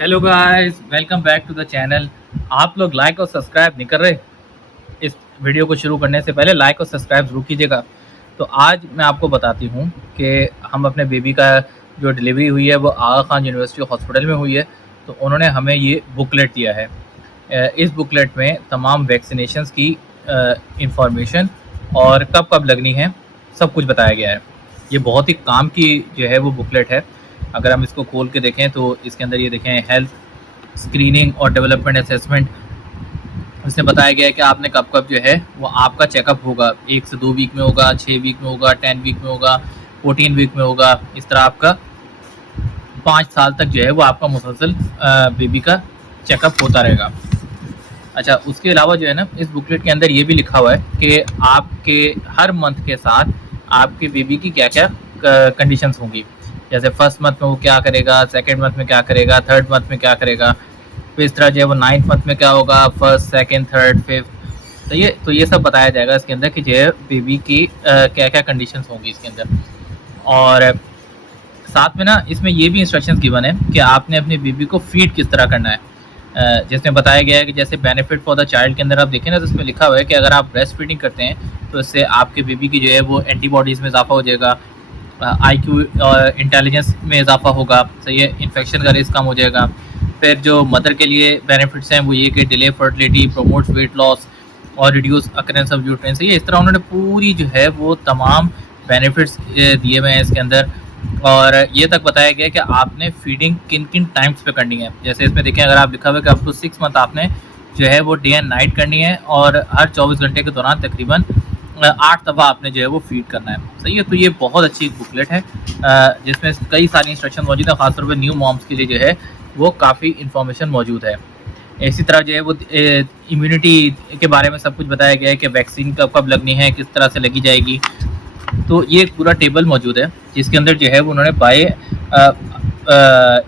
Hello guys, welcome back to the channel. आप लोग like और सब्सक्राइब नहीं कर रहे। इस वीडियो को शुरू करने से पहले लाइक और सब्सक्राइब ज़रूर कीजिएगा। तो आज मैं आपको बताती हूँ कि हम अपने बेबी का जो डिलीवरी हुई है वो आगा खान यूनिवर्सिटी हॉस्पिटल में हुई है। तो उन्होंने हमें ये बुकलेट दिया है। इस बुकलेट में तमाम वैक्सीनेशंस की इंफॉर्मेशन और कब कब लगनी है सब कुछ बताया गया है। ये बहुत ही काम की जो है वो बुकलेट है। अगर हम इसको खोल के देखें तो इसके अंदर ये देखें, हेल्थ स्क्रीनिंग और डेवलपमेंट असेसमेंट। इसमें बताया गया है कि आपने कब कब जो है वो आपका चेकअप होगा। 1 से 2 वीक में होगा, 6 वीक में होगा, 10 वीक में होगा, 14 वीक में होगा। इस तरह आपका 5 साल तक जो है वो आपका मुसलसल बेबी का चेकअप होता रहेगा। अच्छा, उसके अलावा जो है ना, इस बुकलेट के अंदर ये भी लिखा हुआ है कि आपके हर मंथ के साथ आपके बेबी की क्या क्या कंडीशंस होंगी। जैसे फर्स्ट मंथ में वो क्या करेगा, सेकंड मंथ में क्या करेगा, थर्ड मंथ में क्या करेगा, फिर इस तरह जो है वो 9th मंथ में क्या होगा, फर्स्ट सेकंड थर्ड फिफ्थ। तो ये सब बताया जाएगा इसके अंदर कि जो है बेबी की क्या क्या कंडीशंस होंगी इसके अंदर। और साथ में ना इसमें ये भी इंस्ट्रक्शंस गिवन है कि आपने अपने बेबी को फीड किस तरह करना है। जिसमें बताया गया है कि जैसे बेनिफिट फॉर द चाइल्ड के अंदर आप देखें ना, तो इसमें लिखा हुआ है कि अगर आप ब्रेस्ट फीडिंग करते हैं तो इससे आपके बेबी की जो है वो एंटीबॉडीज़ में इजाफा हो जाएगा, IQ और इंटेलिजेंस में इजाफा होगा, सही है, इन्फेक्शन का रिस्क कम हो जाएगा। फिर जो मदर के लिए बेनिफिट्स हैं वो ये कि delay fertility, promotes weight loss और रिड्यूस अकरेंस ऑफ यूट्रेन। सही है, इस तरह उन्होंने पूरी जो है वो तमाम बेनिफिट्स दिए हुए हैं इसके अंदर। और ये तक बताया गया कि आपने फीडिंग किन किन टाइम्स पे करनी है। जैसे इसमें देखें, अगर आप लिखा हुआ है कि अप टू 6 मंथ आपने जो है वो डे एंड नाइट करनी है और हर 24 घंटे के दौरान तकरीबन 8 दफ़ा आपने जो है वो फीड करना है। सही है, तो ये बहुत अच्छी बुकलेट है जिसमें कई सारी इंस्ट्रक्शन मौजूद है। खासतौर पर न्यू मॉम्स के लिए जो है वो काफ़ी इन्फॉर्मेशन मौजूद है। इसी तरह जो है वो इम्यूनिटी के बारे में सब कुछ बताया गया है कि वैक्सीन कब कब लगनी है, किस तरह से लगी जाएगी। तो ये एक पूरा टेबल मौजूद है जिसके अंदर जो है वो उन्होंने बाय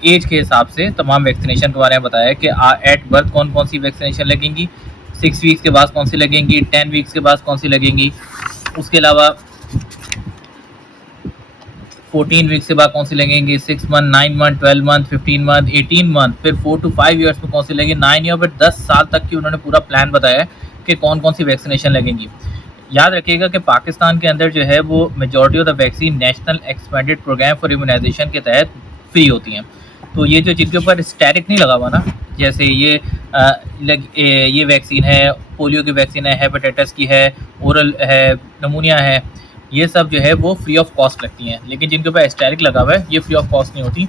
एज के हिसाब से तमाम वैक्सीनेशन के बारे में बताया है कि एट बर्थ कौन कौन सी वैक्सीनेशन लगेंगी, 6 वीक्स के बाद कौन सी लगेंगी, 10 वीक्स के बाद कौन सी लगेंगी, उसके अलावा 14 वीक्स के बाद कौन सी लगेंगी, 6 month, 9 month, 12 month, 15 month, 18 month, फिर 4 to 5 ईयर्स में कौन सी लगेगी, 9 ईयर, फिर 10 साल तक की उन्होंने पूरा प्लान बताया है कि कौन कौन सी वैक्सीनेशन लगेंगी। याद रखिएगा कि पाकिस्तान के अंदर जो है वो majority of the vaccine national expanded programme for immunisation के तहत फ्री होती हैं। तो ये जो जिनके ऊपर स्टैटिक नहीं लगा हुआ ना, जैसे ये वैक्सीन है, पोलियो की वैक्सीन है, हेपेटाइटिस की है, ओरल है, नमूनिया है, ये सब जो है वो फ्री ऑफ कॉस्ट लगती हैं। लेकिन जिनके ऊपर स्टैटिक लगा हुआ है ये फ्री ऑफ कॉस्ट नहीं होती।